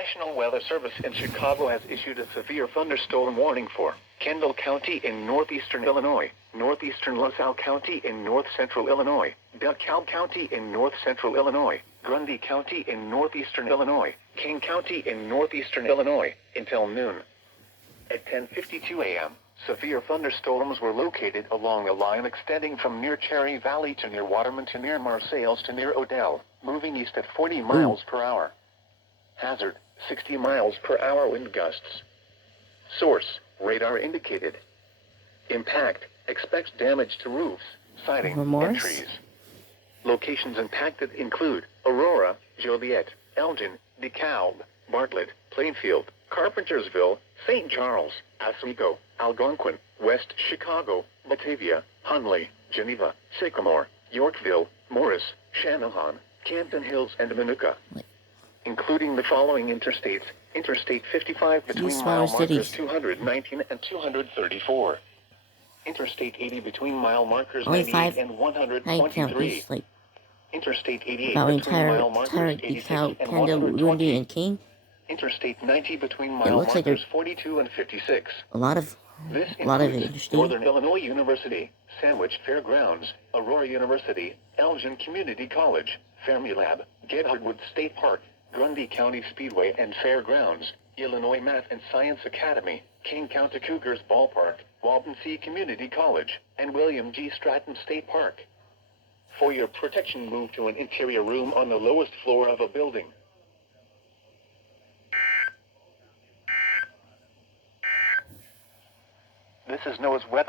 National Weather Service in Chicago has issued a severe thunderstorm warning for Kendall County in northeastern Illinois, northeastern LaSalle County in north-central Illinois, Kalb County in north-central Illinois, Grundy County in northeastern Illinois, Kane County in northeastern Illinois, until noon. At 10:52 a.m., severe thunderstorms were located along a line extending from near Cherry Valley to near Waterman to near Marseilles to near Odell, moving east at 40 miles per hour. Hazard, 60 miles per hour wind gusts. Source, radar indicated. Impact, expects damage to roofs, siding, and trees. Locations impacted include Aurora, Joliet, Elgin, Kalb, Bartlett, Plainfield, Carpentersville, St. Charles, Oswego, Algonquin, West Chicago, Batavia, Huntley, Geneva, Sycamore, Yorkville, Morris, Channahon, Campton Hills, and Minooka. Including the following interstates: Interstate 55 between mile markers 219 and 234. Interstate 80 between mile markers 98 and 123. Interstate 88 between mile markers 86 and 120. And Kane. Interstate 90 between mile markers 42 and 56. A lot of interstate. Northern Illinois University, Sandwich Fairgrounds, Aurora University, Elgin Community College, Fermilab, Gedhardwood State Park, Grundy County Speedway and Fairgrounds, Illinois Math and Science Academy, King County Cougars Ballpark, Walton C Community College, and William G. Stratton State Park. For your protection, move to an interior room on the lowest floor of a building. This is NOAA's weather.